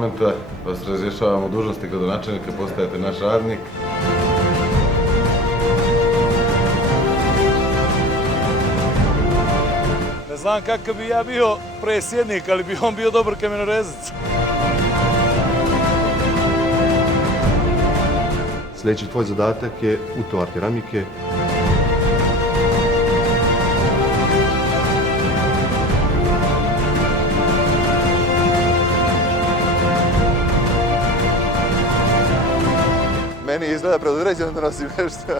momenta vas razrješavamo dužnosti gradonačelnika, postajete naš radnik. Ne znam kakav bi ja bio predsjednik, ali bi on bio dobar kamenorezac. Sljedeći tvoj zadatak je utovar keramike. Meni izgleda predodređeno da nosim nešto.